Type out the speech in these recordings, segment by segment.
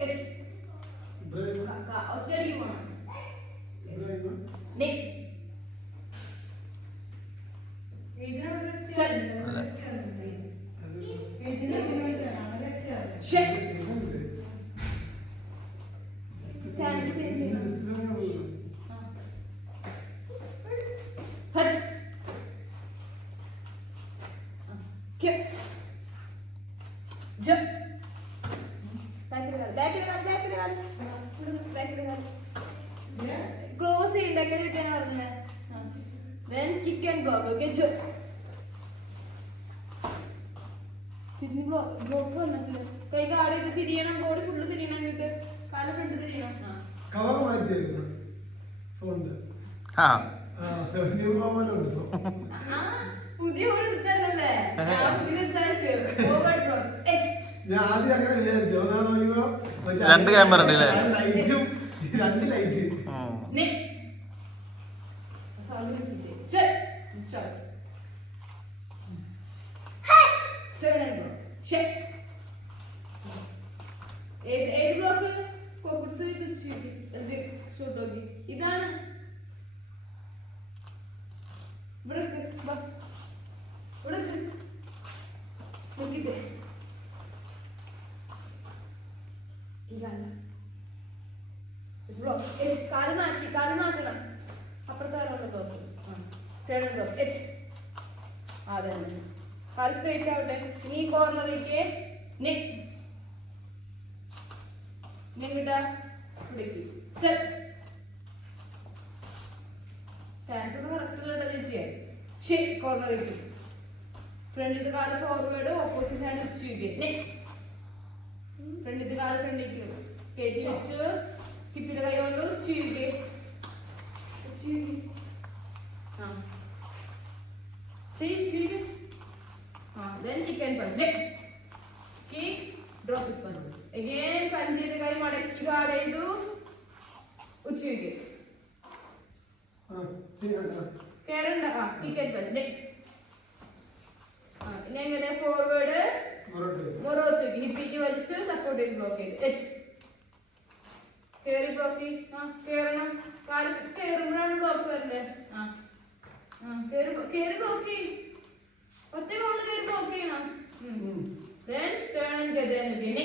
H. Ka. ഒറ്റയടിക്ക് പോണം. Nick. Set. Shake. Stand. Hut. Kick. Jump. Back to the close it. Then kick and block. Okay, jump. Block. Kai ka aade thiriyana, body full thiriyana gitu. Kalu front thiriyana. Cover maite phone. Ha. Selfie ഉള്ളവരുണ്ട്. പുതിയ phone എടുത്തല്ലേ? ഞാൻ പുതിയ എടുത്താച്ചു. Over drop. ഞാൻ ആദ്യം അങ്ങനെ വിചാരിച്ചു. ഒന്നാ നോക്കിയോ രണ്ട് ക്യാമറ ഉണ്ടല്ലേ? ലൈറ്റും രണ്ട് ലൈറ്റ്. നെ. സൗണ്ട് കിട്ടി. Set. Start. Turn and go. Shake. ഏത് ബ്ലോക്ക്? ഫോക്കസ് ചെയ്ത് ഷോട്ട് നോക്കി. ഇതാണ്. ഇവിടെ വാ. ഇവിടെ നോക്കിട്ടേ. ഇതാണ്. കാല് മാറ്റണം. അപ്പുറത്താരോണ്ട് തോന്നും. Turn and go. എച്ച്. അതെ. കാല് സ്ട്രൈറ്റ് ആവട്ടെ. ഇനി കോർണറിലേക്ക് നെക്ക്. വിട്ടാ ഇവിടേക്ക്. സെറ്റ്. സാൻസ് ഒന്ന് കറക്റ്റ് ചെയ്യാൻ. ഷേക്ക് കോർണറിലേക്ക്. ഫ്രണ്ടിന്റെ കാല് ഫോർവേഡ്, ഓപ്പോസിറ്റ് ഹാൻഡ് ഉച്ചയ്ക്ക്. ഫ്രണ്ടിന്റെ കാല് ഫ്രണ്ടിലേക്ക് കയറ്റി വെച്ച് ഹിപ്പിന്റെ കൈ കൊണ്ട് ഉച്ചയ്ക്ക്. Then kick and punch. Kick, drop it punch. Again, punch ചെയ്ത് കൈ മടക്കി ഗാർഡ് ചെയ്തു ഉച്ചയ്ക്ക്. കേറണ്ട. Kick and punch. ഇനി എങ്ങനെ ഫോർവേഡ് മൊറോത്തേക്ക് ഹിപ്പിക്ക് വലിച്ച് സപ്പോർട്ട് ചെയ്ത് ബ്ലോക്ക് ചെയ്ത്. എച്ച്. കേറി ബ്ലോക്ക് ചെയ്ത്. കേറണം. കാല് കേറുമ്പോഴാണ് ബ്ലോക്ക് വരണ്ടേ? കേറി ബ്ലോക്ക് ചെയ്യും. ഒറ്റ കൊണ്ട് കേറി ബ്ലോക്ക് ചെയ്യണം. Then turn and get there again.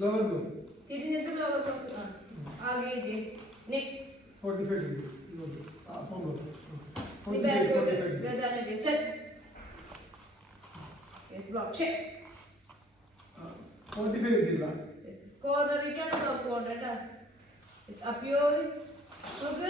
Lower block. തിരിഞ്ഞിട്ട് ലോവർ ബ്ലോക്ക്. ആകെ neck 45 degree. Upper block. The back foot. Get there again. Set. Yes, block. Check. 45 is illa. Yes. Corner we can top corner. Yes, up your. Okay.